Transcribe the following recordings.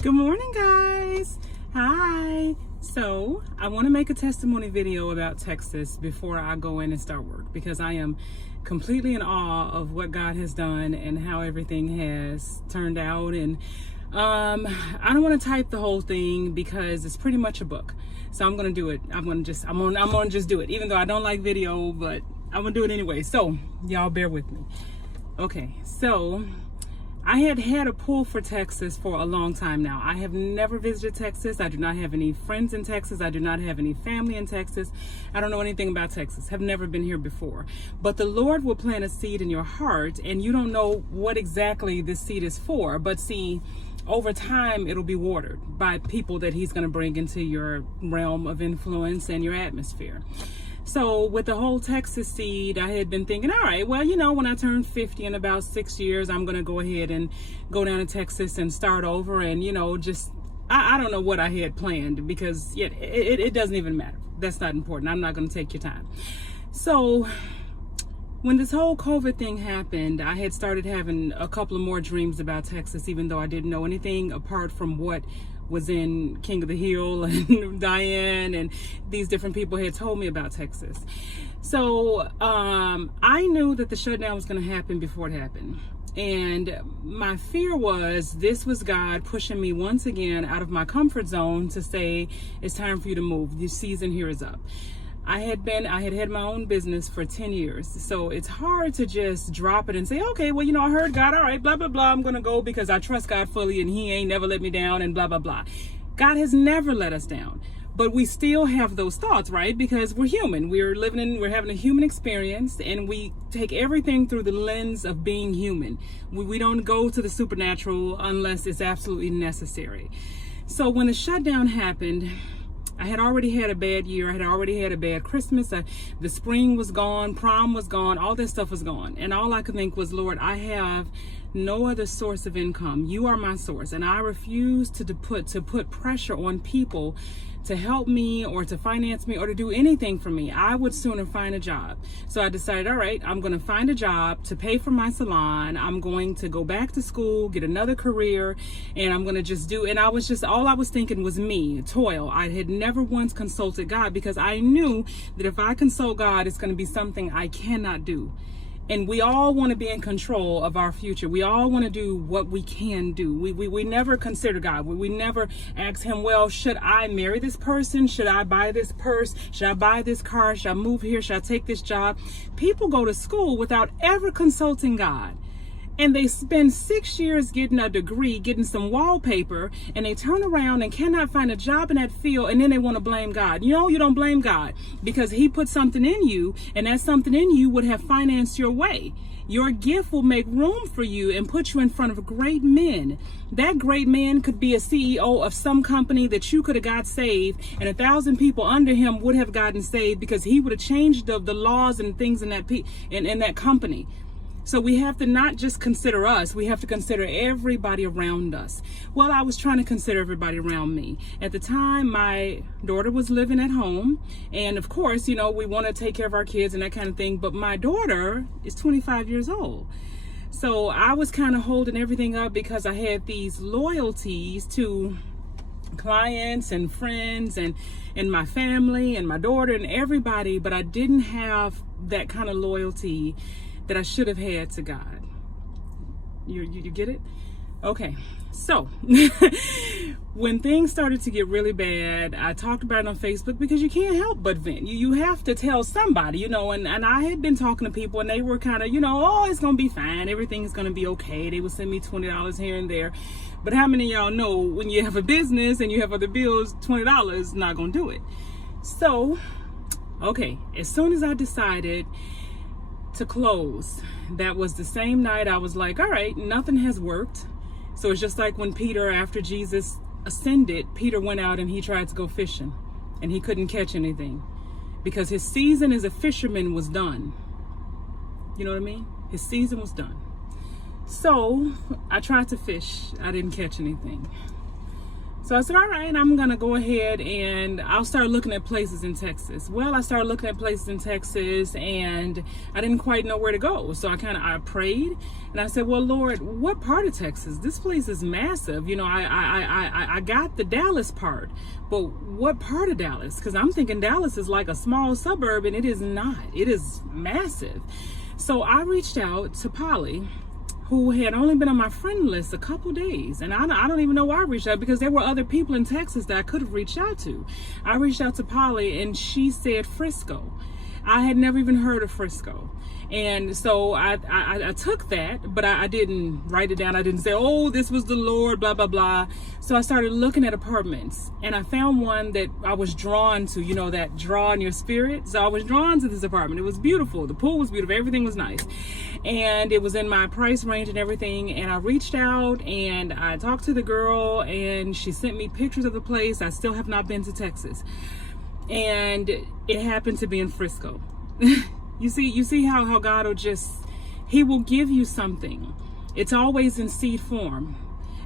Good morning, guys. Hi. So I want to make a testimony video about Texas before I go in and start work, because I am completely in awe of what God has done and how everything has turned out. And I don't want to type the whole thing because it's pretty much a book. So I'm going to do it. I'm going to just do it, even though I don't like video, but I'm going to do it anyway. So y'all bear with me. Okay. So I had a pull for Texas for a long time now. I have never visited Texas. I do not have any friends in Texas. I do not have any family in Texas. I don't know anything about Texas. Have never been here before. But the Lord will plant a seed in your heart, and you don't know what exactly this seed is for. But see, over time, it'll be watered by people that He's going to bring into your realm of influence and your atmosphere. So with the whole Texas seed, I had been thinking, all right, well, when I turn 50 in about 6 years, I'm going to go ahead and go down to Texas and start over. And, I don't know what I had planned, because it doesn't even matter. That's not important. I'm not going to take your time. So when this whole COVID thing happened, I had started having a couple of more dreams about Texas, even though I didn't know anything apart from what was in King of the Hill and Diane and these different people had told me about Texas. So I knew that the shutdown was going to happen before it happened. And my fear was this was God pushing me once again out of my comfort zone to say, it's time for you to move. Your season here is up. I had had my own business for 10 years. So it's hard to just drop it and say, okay, well, I heard God. All right, blah, blah, blah. I'm going to go because I trust God fully and He ain't never let me down and blah, blah, blah. God has never let us down. But we still have those thoughts, right? Because we're human. We're having a human experience, and we take everything through the lens of being human. We don't go to the supernatural unless it's absolutely necessary. So when the shutdown happened, I had already had a bad year. I had already had a bad Christmas. The spring was gone. Prom was gone. All that stuff was gone. And all I could think was, Lord, I have no other source of income. You are my source. And I refuse to put pressure on people to help me or to finance me or to do anything for me. I would sooner find a job. So I decided, all right, I'm going to find a job to pay for my salon. I'm going to go back to school, get another career, and I'm going to just do, and all I was thinking was me, toil. I had never once consulted God, because I knew that if I consult God, it's going to be something I cannot do. And we all want to be in control of our future. We all want to do what we can do. We never consider God. We never ask Him, well, should I marry this person? Should I buy this purse? Should I buy this car? Should I move here? Should I take this job? People go to school without ever consulting God. And they spend 6 years getting a degree, getting some wallpaper, and they turn around and cannot find a job in that field, and then they want to blame God. You don't blame God, because He put something in you, and that something in you would have financed your way. Your gift will make room for you and put you in front of great men. That great man could be a CEO of some company that you could have got saved, and 1,000 people under him would have gotten saved, because he would have changed the laws and things in that company. So we have to not just consider us, we have to consider everybody around us. Well, I was trying to consider everybody around me. At the time, my daughter was living at home. And of course, we want to take care of our kids and that kind of thing. But my daughter is 25 years old. So I was kind of holding everything up because I had these loyalties to clients and friends and my family and my daughter and everybody. But I didn't have that kind of loyalty that I should have had to God. You get it? Okay. So when things started to get really bad, I talked about it on Facebook, because you can't help but vent. You have to tell somebody, and I had been talking to people, and they were kind of, oh, it's going to be fine. Everything's going to be okay. They would send me $20 here and there. But how many of y'all know when you have a business and you have other bills, $20 is not going to do it? So, okay, as soon as I decided to close, that was the same night I was like, all right, nothing has worked. So it's just like when Peter, after Jesus ascended, Peter went out and he tried to go fishing, and he couldn't catch anything because his season as a fisherman was done. You know what I mean? His season was done. So I tried to fish. I didn't catch anything. So I said, all right, I'm going to go ahead and I'll start looking at places in Texas. Well, I started looking at places in Texas and I didn't quite know where to go. So I prayed and I said, well, Lord, what part of Texas? This place is massive. You know, I got the Dallas part, but what part of Dallas? Because I'm thinking Dallas is like a small suburb, and it is not. It is massive. So I reached out to Polly, who had only been on my friend list a couple days. And I don't even know why I reached out, because there were other people in Texas that I could have reached out to. I reached out to Polly and she said Frisco. I had never even heard of Frisco. And so I took that, but I didn't write it down. I didn't say, oh, this was the Lord, blah, blah, blah. So I started looking at apartments and I found one that I was drawn to, you know, that draw in your spirit. So I was drawn to this apartment. It was beautiful. The pool was beautiful. Everything was nice. And it was in my price range and everything. And I reached out and I talked to the girl and she sent me pictures of the place. I still have not been to Texas. And it happened to be in Frisco. You see how God will he will give you something. It's always in seed form.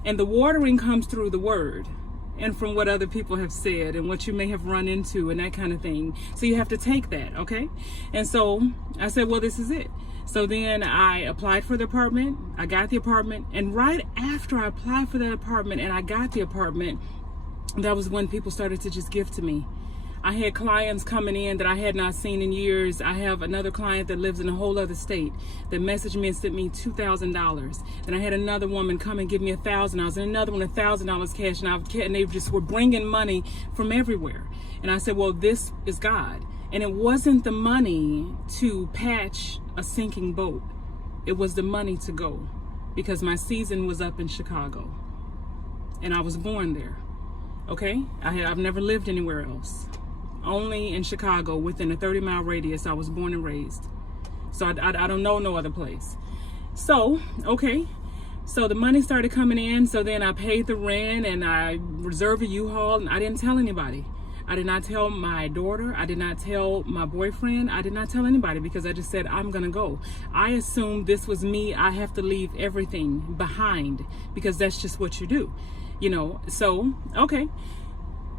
And the watering comes through the word and from what other people have said and what you may have run into and that kind of thing. So you have to take that, okay? And so I said, well, this is it. So then I applied for the apartment. I got the apartment. And right after I applied for that apartment and I got the apartment, that was when people started to just give to me. I had clients coming in that I had not seen in years. I have another client that lives in a whole other state that messaged me and sent me $2,000. Then I had another woman come and give me $1,000, and another one $1,000 cash, and they just were bringing money from everywhere. And I said, well, this is God. And it wasn't the money to patch a sinking boat. It was the money to go, because my season was up in Chicago and I was born there. Okay, I've never lived anywhere else. Only in Chicago, within a 30-mile radius. I was born and raised. So I don't know no other place. So, okay. So the money started coming in. So then I paid the rent and I reserved a U-Haul, and I didn't tell anybody. I did not tell my daughter. I did not tell my boyfriend. I did not tell anybody, because I just said, I'm going to go. I assumed this was me. I have to leave everything behind, because that's just what you do, you know. So, okay.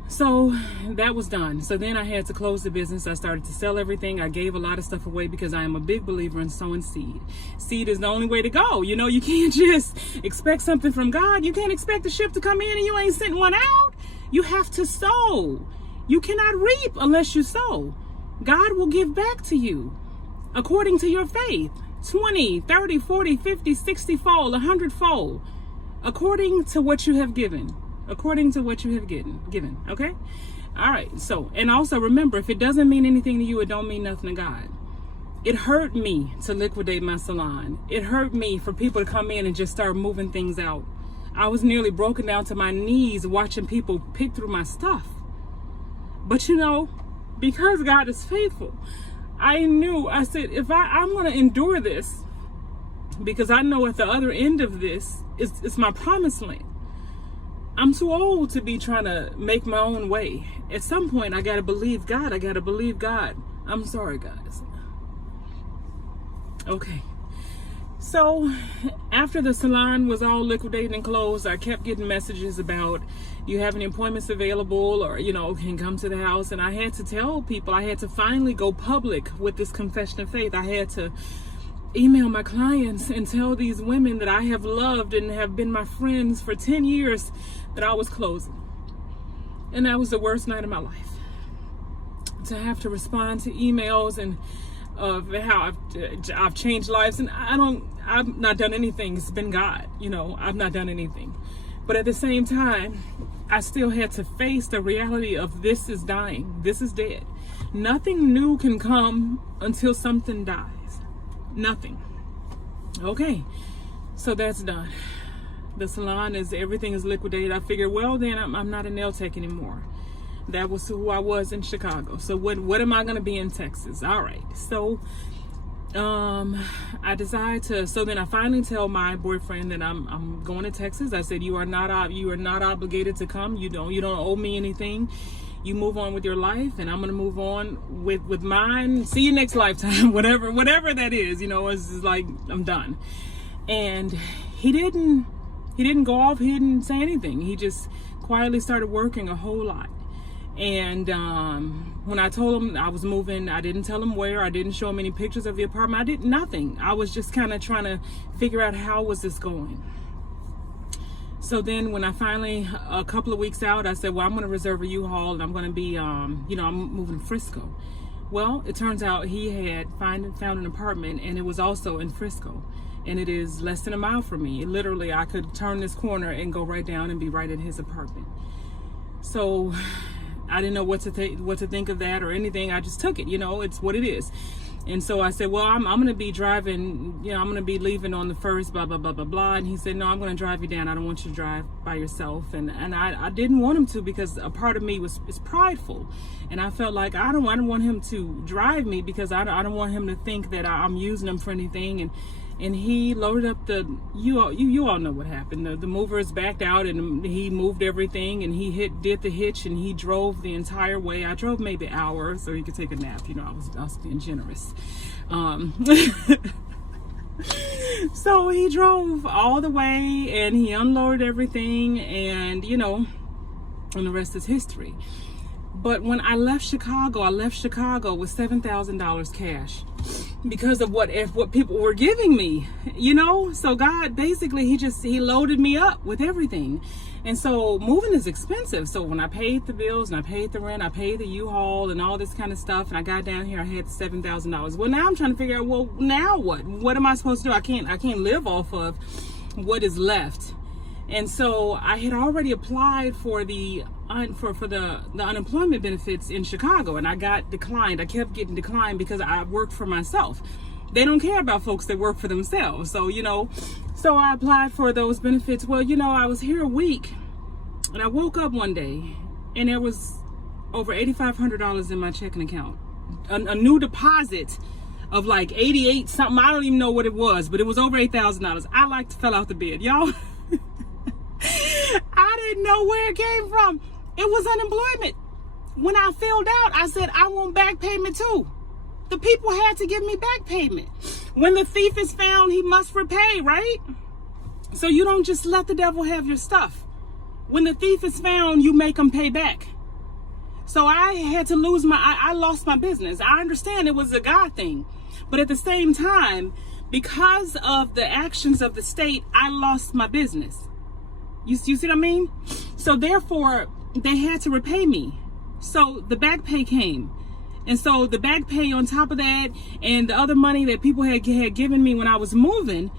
So that was done. So then I had to close the business. I started to sell everything. I gave a lot of stuff away, because I am a big believer in sowing seed. Seed is the only way to go. You know, you can't just expect something from God. You can't expect the ship to come in and you ain't sending one out. You have to sow. You cannot reap unless you sow. God will give back to you according to your faith. 20, 30, 40, 50, 60 fold, 100 fold, according to what you have given. According to what you have given, okay? All right, so, and also remember, if it doesn't mean anything to you, it don't mean nothing to God. It hurt me to liquidate my salon. It hurt me for people to come in and just start moving things out. I was nearly broken down to my knees watching people pick through my stuff. But you know, because God is faithful, I said, if I'm going to endure this, because I know at the other end of this, it's my promised land. I'm too old to be trying to make my own way. At some point, I got to believe God. I got to believe God. I'm sorry, guys. Okay. So after the salon was all liquidated and closed, I kept getting messages about, you have any appointments available, or, you know, can come to the house. And I had to tell people, I had to finally go public with this confession of faith. I had to email my clients and tell these women that I have loved and have been my friends for 10 years that I was closing. And that was the worst night of my life. To have to respond to emails and of how I've changed lives, and I've not done anything. It's been God, you know, I've not done anything. But at the same time, I still had to face the reality of this is dying. This is dead. Nothing new can come until something dies. Nothing. Okay, so that's done. The salon everything is liquidated. I figured, well, then I'm not a nail tech anymore. That was who I was in Chicago. So what am I going to be in Texas? All right. So I decided to. So then I finally tell my boyfriend that I'm going to Texas. I said, you are not obligated to come. You don't owe me anything. You move on with your life, and I'm going to move on with mine. See you next lifetime, whatever that is, you know, it's just like, I'm done. And he didn't He didn't go off. He didn't say anything. He just quietly started working a whole lot. And when I told him I was moving, I didn't tell him where. I didn't show him any pictures of the apartment. I did nothing. I was just kind of trying to figure out how was this going. So then when I finally, a couple of weeks out, I said, well, I'm going to reserve a U-Haul, and I'm going to be, I'm moving to Frisco. Well, it turns out he had found an apartment, and it was also in Frisco. And it is less than a mile from me. Literally, I could turn this corner and go right down and be right at his apartment. So I didn't know what to think of that or anything. I just took it, it's what it is. And so I said, well, I'm going to be driving, I'm going to be leaving on the 1st, blah, blah, blah, blah, blah. And he said, no, I'm going to drive you down. I don't want you to drive by yourself. And I didn't want him to, because a part of me is prideful. And I felt like I don't want him to drive me, because I don't want him to think that I'm using him for anything. And he loaded up you all know what happened. The movers backed out, and he moved everything, and he did the hitch, and he drove the entire way. I drove maybe an hour so he could take a nap. I was being generous. So he drove all the way, and he unloaded everything, and and the rest is history. But when I left Chicago with $7,000 cash, because of what people were giving me, so God basically, he loaded me up with everything. And so moving is expensive. So when I paid the bills and I paid the rent, I paid the U-Haul and all this kind of stuff, and I got down here, I had $7,000. Well, now I'm trying to figure out, well, now what am I supposed to do? I can't live off of what is left. And so I had already applied for the unemployment benefits in Chicago, and I got declined. I kept getting declined because I worked for myself. They don't care about folks that work for themselves. So, so I applied for those benefits. Well, I was here a week, and I woke up one day, and there was over $8,500 in my checking account. A new deposit of like 88 something. I don't even know what it was, but it was over $8,000. I like to fell out the bed, y'all. I didn't know where it came from. It was unemployment. When I filled out, I said, I want back payment too. The people had to give me back payment. When the thief is found, he must repay, right? So you don't just let the devil have your stuff. When the thief is found, you make them pay back. So I had to I lost my business. I understand it was a God thing. But at the same time, because of the actions of the state, I lost my business. You see what I mean? So therefore, they had to repay me. So the back pay came. And so the back pay on top of that, and the other money that people had given me when I was moving,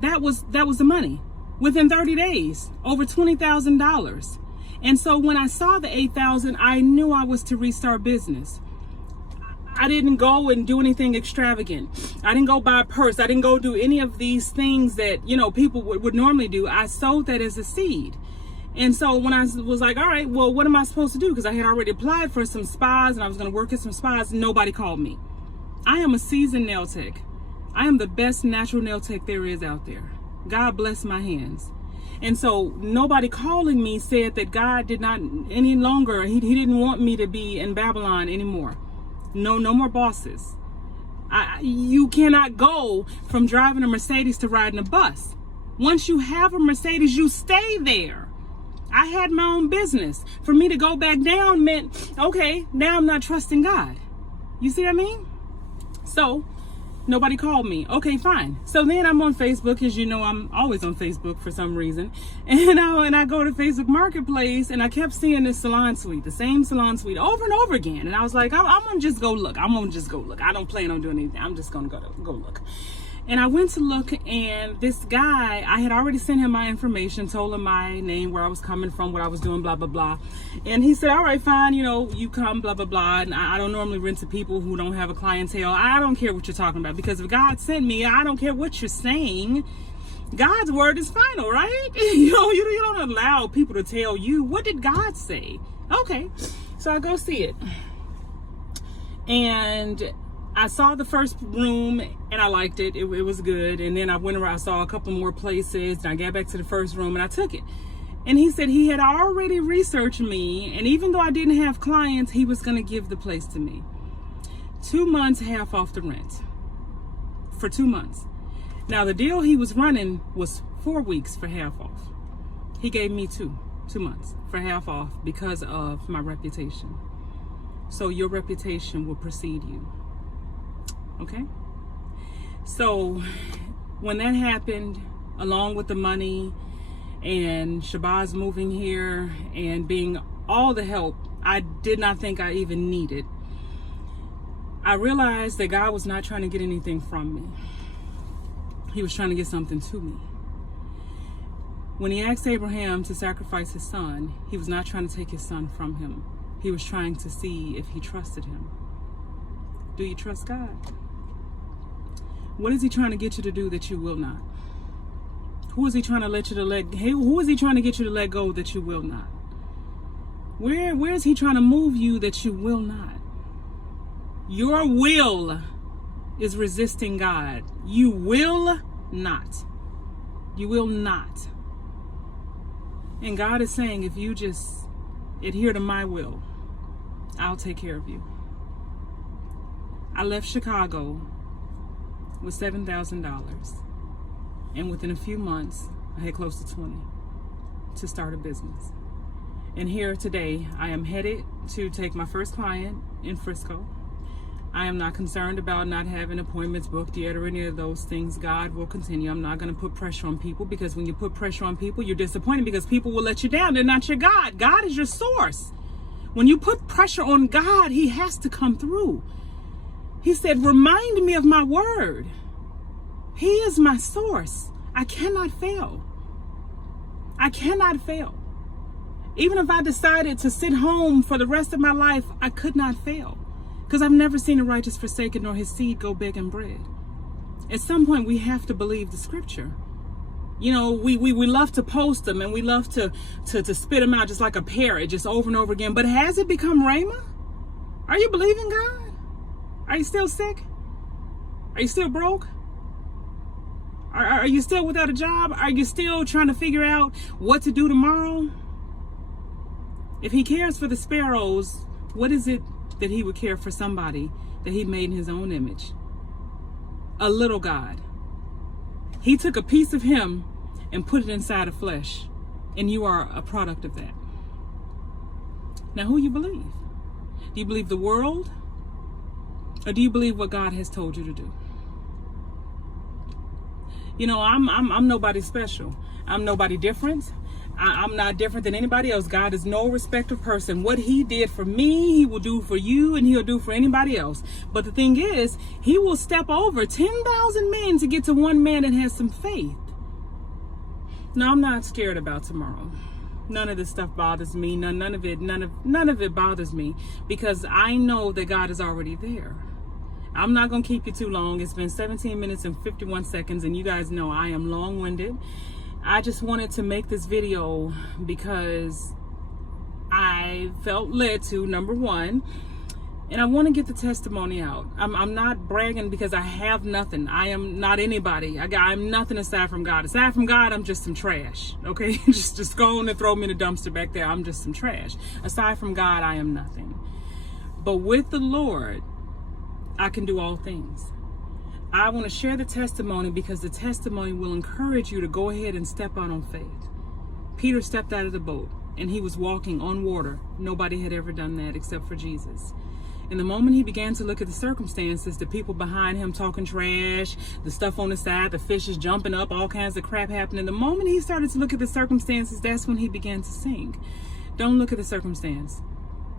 that was the money. Within 30 days, over $20,000. And so when I saw the $8,000, I knew I was to restart business. I didn't go and do anything extravagant. I didn't go buy a purse. I didn't go do any of these things that, people would normally do. I sowed that as a seed. And so when I was like, all right, well, what am I supposed to do? Because I had already applied for some spas, and I was going to work at some spas. Nobody called me. I am a seasoned nail tech. I am the best natural nail tech there is out there. God bless my hands. And so nobody calling me said that God did not any longer, he didn't want me to be in Babylon anymore. No more bosses. You cannot go from driving a Mercedes to riding a bus. Once you have a Mercedes, you stay there. I had my own business. For me to go back down meant, okay, now I'm not trusting God. You see what I mean? So nobody called me. Okay, fine. So then I'm on Facebook. As you know, I'm always on Facebook for some reason. And I go to Facebook Marketplace, and I kept seeing this salon suite, the same salon suite over and over again. And I was like, I'm going to just go look. I don't plan on doing anything. I'm just going to go look. And I went to look, and this guy, I had already sent him my information, told him my name, where I was coming from, what I was doing, blah, blah, blah. And he said, all right, fine, you come, blah, blah, blah. And I don't normally rent to people who don't have a clientele. I don't care what you're talking about, because if God sent me, I don't care what you're saying. God's word is final, right? You don't allow people to tell you, what did God say? Okay, so I go see it. And I saw the first room, and I liked it. It was good. And then I went around, I saw a couple more places, and I got back to the first room, and I took it. And he said he had already researched me, and even though I didn't have clients, he was going to give the place to me. 2 months, half off the rent. For 2 months. Now, the deal he was running was 4 weeks for half off. He gave me 2 months for half off because of my reputation. So your reputation will precede you. Okay? So when that happened, along with the money and Shabazz moving here and being all the help I did not think I even needed, I realized that God was not trying to get anything from me. He was trying to get something to me. When he asked Abraham to sacrifice his son, he was not trying to take his son from him. He was trying to see if he trusted him. Do you trust God? What is he trying to get you to do that you will not? Who is he trying to who is he trying to get you to let go that you will not? Where is he trying to move you that you will not? Your will is resisting God. You will not. You will not. And God is saying, if you just adhere to my will, I'll take care of you. I left Chicago with $7,000. And within a few months, I had close to 20 to start a business. And here today, I am headed to take my first client in Frisco. I am not concerned about not having appointments booked yet or any of those things. God will continue. I'm not going to put pressure on people, because when you put pressure on people, you're disappointed because people will let you down. They're not your God. God is your source. When you put pressure on God, he has to come through. He said, remind me of my word. He is my source. I cannot fail. I cannot fail. Even if I decided to sit home for the rest of my life, I could not fail. Because I've never seen a righteous forsaken nor his seed go begging bread. At some point, we have to believe the scripture. You know, we love to post them and we love to spit them out just like a parrot, just over and over again. But has it become Rhema? Are you believing God? Are you still sick? Are you still broke? Are you still without a job? Are you still trying to figure out what to do tomorrow? If he cares for the sparrows, what is it that he would care for somebody that he made in his own image? A little God. He took a piece of him and put it inside of flesh, and you are a product of that. Now, who you believe? Do you believe the world, or do you believe what God has told you to do? You know, I'm nobody special. I'm nobody different. I'm not different than anybody else. God is no respecter of person. What he did for me, he will do for you, and he'll do for anybody else. But the thing is, he will step over 10,000 men to get to one man that has some faith. No, I'm not scared about tomorrow. None of this stuff bothers me. None of it bothers me, because I know that God is already there. I'm not going to keep you too long. It's been 17 minutes and 51 seconds, and you guys know I am long-winded. I just wanted to make this video because I felt led to, number one, and I want to get the testimony out. I'm not bragging because I have nothing. I am not anybody. I'm nothing aside from God. Aside from God, I'm just some trash. Okay, just go on and throw me in the dumpster back there. I'm just some trash. Aside from God, I am nothing. But with the Lord, I can do all things. I want to share the testimony because the testimony will encourage you to go ahead and step out on faith. Peter stepped out of the boat and he was walking on water. Nobody had ever done that except for Jesus. And the moment he began to look at the circumstances, the people behind him talking trash, the stuff on the side, the fishes jumping up, all kinds of crap happening. The moment he started to look at the circumstances, that's when he began to sink. Don't look at the circumstance.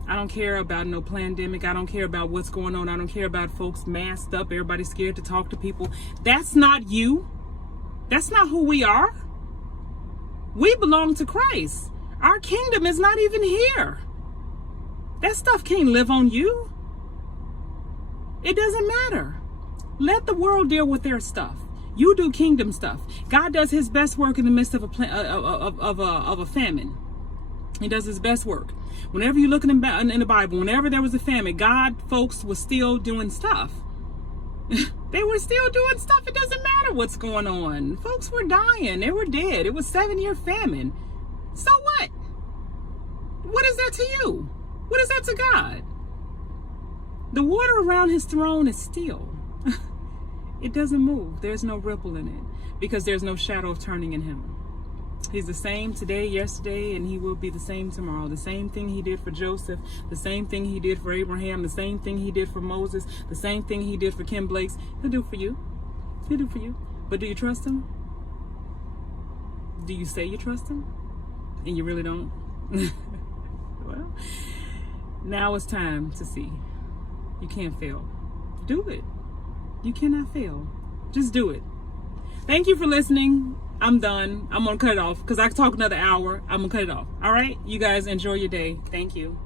I don't care about no pandemic. I don't care about what's going on. I don't care about folks masked up, everybody scared to talk to people. That's not you. That's not who we are. We belong to Christ. Our kingdom is not even here. That stuff can't live on you. It doesn't matter. Let the world deal with their stuff. You do kingdom stuff. God does his best work in the midst of a famine. He does his best work. Whenever you look in the Bible, whenever there was a famine, God folks were still doing stuff. They were still doing stuff. It doesn't matter what's going on. Folks were dying. They were dead. It was 7-year famine. So what? What is that to you? What is that to God? The water around his throne is still. It doesn't move. There's no ripple in it because there's no shadow of turning in him. He's the same today, yesterday, and he will be the same tomorrow. The same thing he did for Joseph, the same thing he did for Abraham, the same thing he did for Moses, the same thing he did for Kim Blakes, he'll do for you. He'll do for you. But do you trust him? Do you say you trust him? And you really don't? Well, now it's time to see. You can't fail. Do it. You cannot fail. Just do it. Thank you for listening. I'm done. I'm going to cut it off because I could talk another hour. I'm going to cut it off. All right? You guys enjoy your day. Thank you.